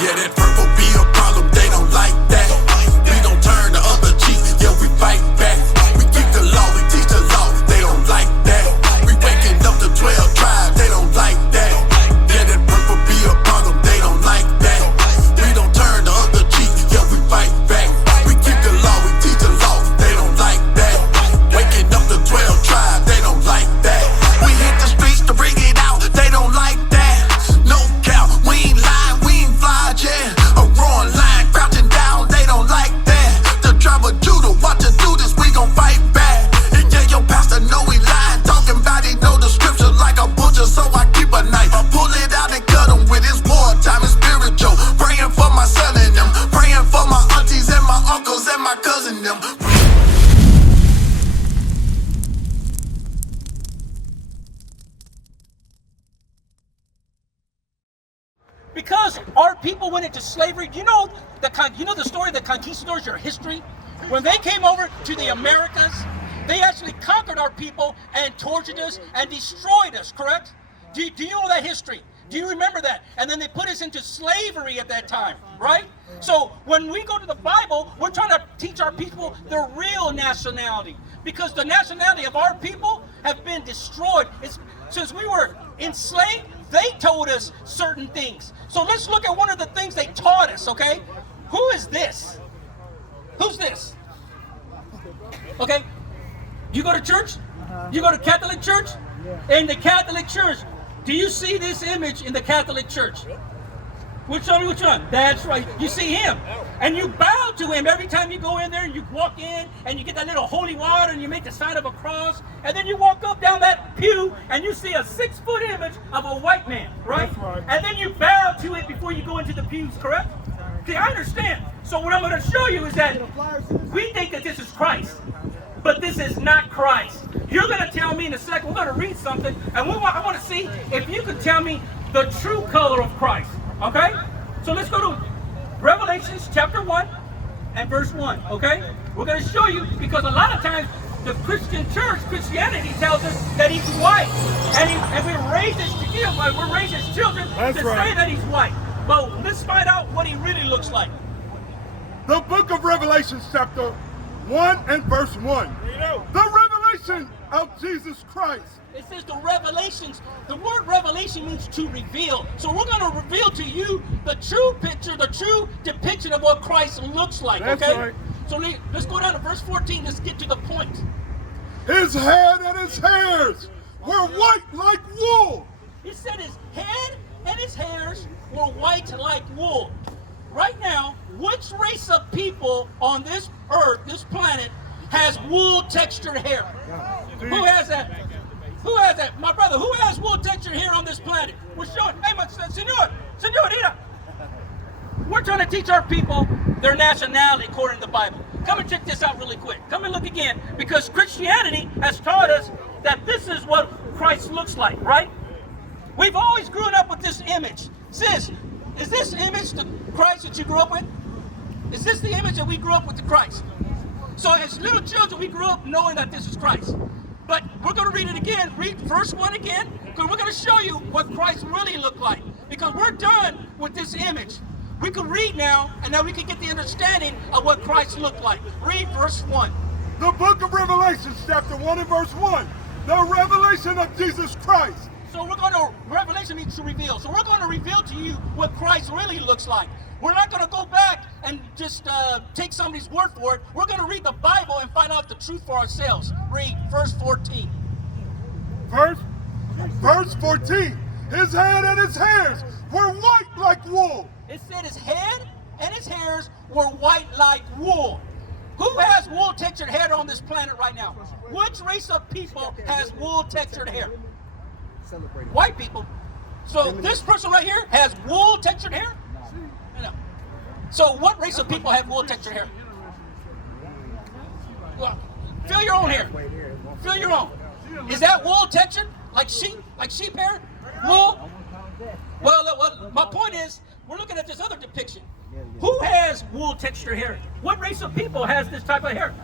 Yeah, that purple be a problem, they don't like that. We don't turn the other cheek, yeah, we fight back. We keep the law, we teach the law, they don't like that. We waking up the 12 tribes, they don't like that. Yeah, that purple be a problem, they don't like that. We don't turn the other cheek, yeah, we fight back. We keep the law, we teach the law, they don't like that. Waking up the 12 tribes, they don't like that. We hit the streets to bring it out, they don't like that. No doubt, we ain't lying, we ain't fly, yeah. A roaring lion crouching down, they don't like that. The tribe of Judah, watch us do this, we gon' fight back. And yeah, your pastor know we lying, talking about he know the scripture like a butcher, so I keep a knife. I pull it out and cut him with his wartime, it's spiritual. Praying for my son and them, praying for my aunties and my uncles and my cousin them. Because our people went into slavery. Do you know the story of the conquistadors, your history? When they came over to the Americas, they actually conquered our people and tortured us and destroyed us, correct? Do you know that history? Do you remember that? And then they put us into slavery at that time, right? So when we go to the Bible, we're trying to teach our people their real nationality. Because the nationality of our people have been destroyed. Since we were enslaved, they told us certain things. So let's look at one of the things they taught us, okay? Who is this? Who's this? Okay? You go to church? You go to Catholic church? In the Catholic church, do you see this image in the Catholic church? Which one? That's right. You see him. And you bow to him every time you go in there and you walk in and you get that little holy water and you make the sign of a cross. And then you walk up down that pew and you see a 6-foot image of a white man, right? That's right. And then you bow to it before you go into the pews, correct? Okay, I understand. So what I'm going to show you is that we think that this is Christ, but this is not Christ. You're going to tell me in a second, we're going to read something, and I want to see if you can tell me the true color of Christ. Okay? So let's go to Revelations chapter 1 and verse 1. Okay? We're going to show you, because a lot of times the Christian church, Christianity, tells us that he's white. And we're raised as children to say that he's white. But let's find out what he really looks like. The book of Revelation chapter 1 and verse 1. The revelation of Jesus Christ. It says the revelations. The word revelation means to reveal. So we're going to reveal to you the true picture, the true depiction of what Christ looks like. That's okay? right. So let's go down to verse 14. Let's get to the point. His head and his hairs were white like wool. He said his head and his hairs were white like wool. Right now, which race of people on this earth, this planet, has wool textured hair? Who has that? Who has that? My brother, who has wool textured hair on this planet? We're showing, hey, señorita. We're trying to teach our people their nationality according to the Bible. Come and check this out really quick. Come and look again, because Christianity has taught us that this is what Christ looks like, right? We've always grown up with this image. Sis, is this image the Christ that you grew up with? Is this the image that we grew up with the Christ? So as little children, we grew up knowing that this is Christ. But we're going to read it again. Read verse 1 again, because we're going to show you what Christ really looked like. Because we're done with this image. We can read now, and now we can get the understanding of what Christ looked like. Read verse 1. The book of Revelation chapter 1 and verse 1. The revelation of Jesus Christ. So we're going to, revelation means to reveal. So we're going to reveal to you what Christ really looks like. We're not going to go back and just take somebody's word for it. We're going to read the Bible and find out the truth for ourselves. Read verse 14. Verse 14. His head and his hairs were white like wool. It said his head and his hairs were white like wool. Who has wool textured hair on this planet right now? Which race of people has wool textured hair? White people. So this person right here has wool textured hair? No. So what race of people have wool textured hair? Well, feel your own hair. Feel your own. Is that wool textured? Like sheep hair? Wool? Well, my point is, we're looking at this other depiction. Who has wool textured hair? What race of people has this type of hair?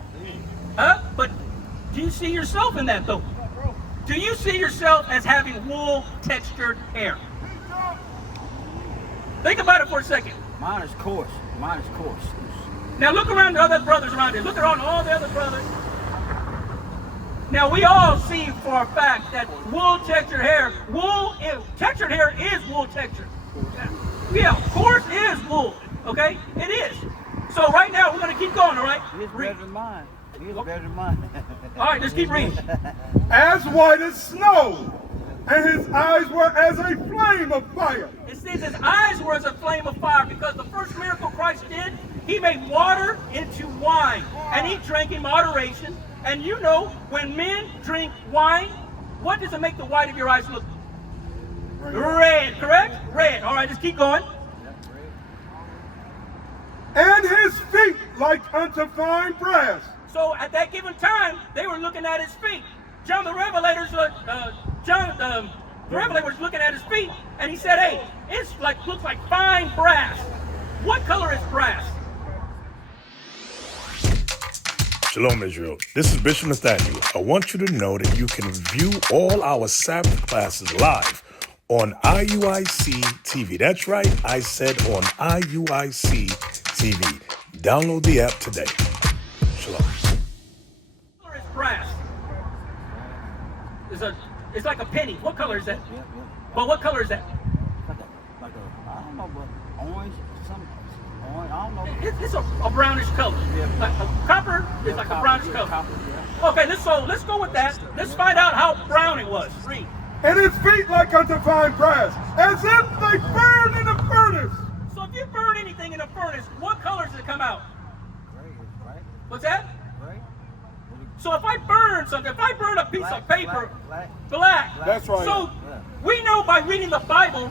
Huh? But do you see yourself in that though? Do you see yourself as having wool textured hair? Think about it for a second. Mine is coarse. Now look around the other brothers around here. Look around all the other brothers. Now we all see for a fact that textured hair is wool texture. Yeah, coarse is wool. Okay, it is. So right now we're going to keep going. All right. His better than mine. All right, let's keep reading. As white as snow, and his eyes were as a flame of fire. It says his eyes were as a flame of fire because the first miracle Christ did, he made water into wine, and he drank in moderation. And you know, when men drink wine, what does it make the white of your eyes look? Red, correct? Red. All right, let's keep going. And his feet like unto fine brass. So at that given time, they were looking at his feet. John the Revelator was looking at his feet, and he said, "Hey, looks like fine brass." What color is brass? Shalom, Israel. This is Bishop Nathaniel. I want you to know that you can view all our Sabbath classes live on IUIC TV. That's right, I said on IUIC TV. Download the app today. Shalom. What color is brass? It's like a penny. What color is that? Well, what color is that? I don't know, but orange, I don't know. It's a brownish color. Like copper is like a brownish color. Okay, let's go with that. Let's find out how brown it was. Read. And his feet like unto fine brass, as if they burned in a furnace. So if you burn anything in a furnace, what color does it come out? Gray. What's that? Gray. So if I burn something, if I burn a piece of paper, black. That's right. So we know by reading the Bible,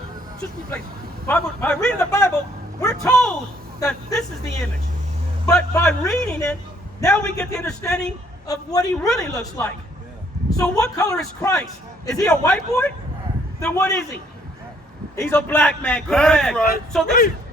by reading the Bible, we're told that this is the image. But by reading it, now we get the understanding of what he really looks like. So what color is Christ? Is he a white boy? Then what is he? He's a black man, correct? That's right. So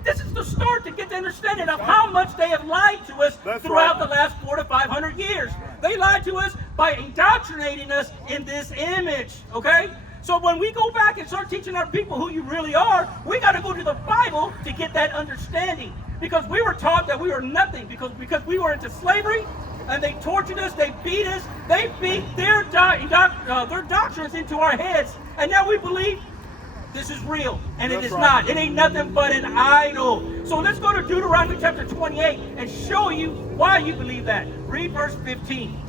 this is the start to get the understanding of how much they have lied to us throughout the last 400 to 500 years. They lied to us by indoctrinating us in this image, okay? So when we go back and start teaching our people who you really are, we got to go to the Bible to get that understanding. Because we were taught that we were nothing because we were into slavery, and they tortured us, they beat us, they beat their doctrines into our heads, and now we believe this is real, and it is not. It ain't nothing but an idol. So let's go to Deuteronomy chapter 28 and show you why you believe that. Read verse 15.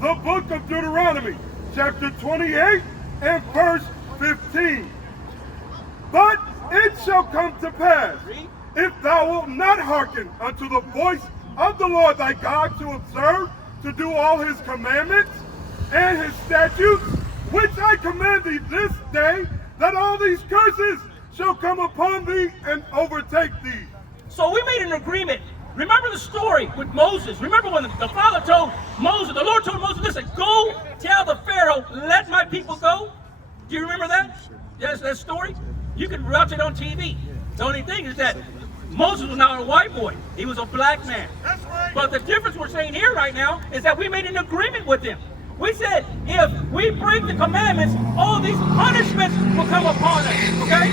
The book of Deuteronomy, chapter 28 and verse 15. But it shall come to pass, if thou wilt not hearken unto the voice of the Lord thy God to observe, to do all his commandments and his statutes, which I command thee this day, that all these curses shall come upon thee and overtake thee. So we made an agreement. Remember the story with Moses. Remember when the Father told Moses, the Lord told Moses, listen, go tell the Pharaoh, let my people go. Do you remember that? Yes, that story? You can watch it on TV. The only thing is that Moses was not a white boy. He was a black man. That's right. But the difference we're saying here right now is that we made an agreement with him. We said, if we break the commandments, all these punishments will come upon us, okay?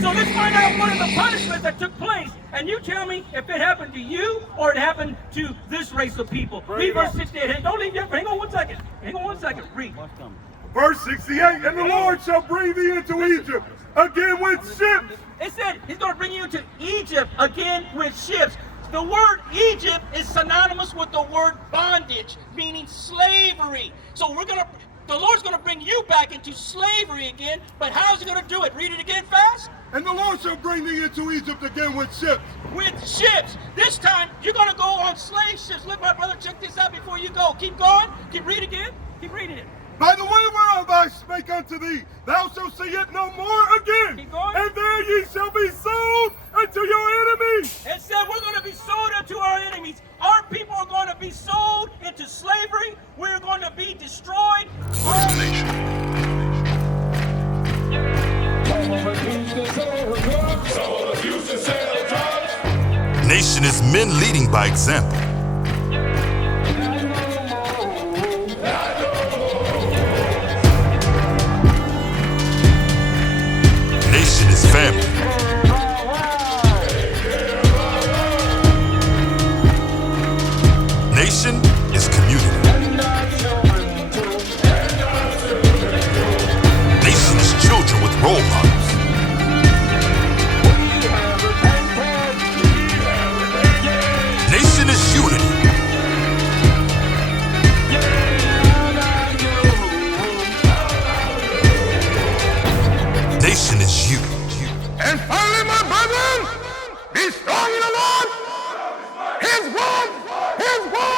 So let's find out one of the punishments that took place, and you tell me if it happened to you or it happened to this race of people. Read verse 68. Don't leave yet. Hang on one second. Read. Verse 68, and the Lord shall bring thee into Egypt again with ships. It said he's going to bring you into Egypt again with ships. The word Egypt is synonymous with the word bondage, meaning slavery. So the Lord's going to bring you back into slavery again, but how's he going to do it? Read it again fast. And the Lord shall bring thee into Egypt again with ships. With ships. This time, you're going to go on slave ships. Let my brother check this out before you go. Keep going. Read again. Keep reading it. By the way whereof I spake unto thee, thou shalt see it no more again. Keep going. And there ye shall be sold unto your enemies. It said we're going to be sold unto our enemies. Our people are going to be sold into slavery. We're going to be destroyed. Nation is men leading by example. Nation is family. His word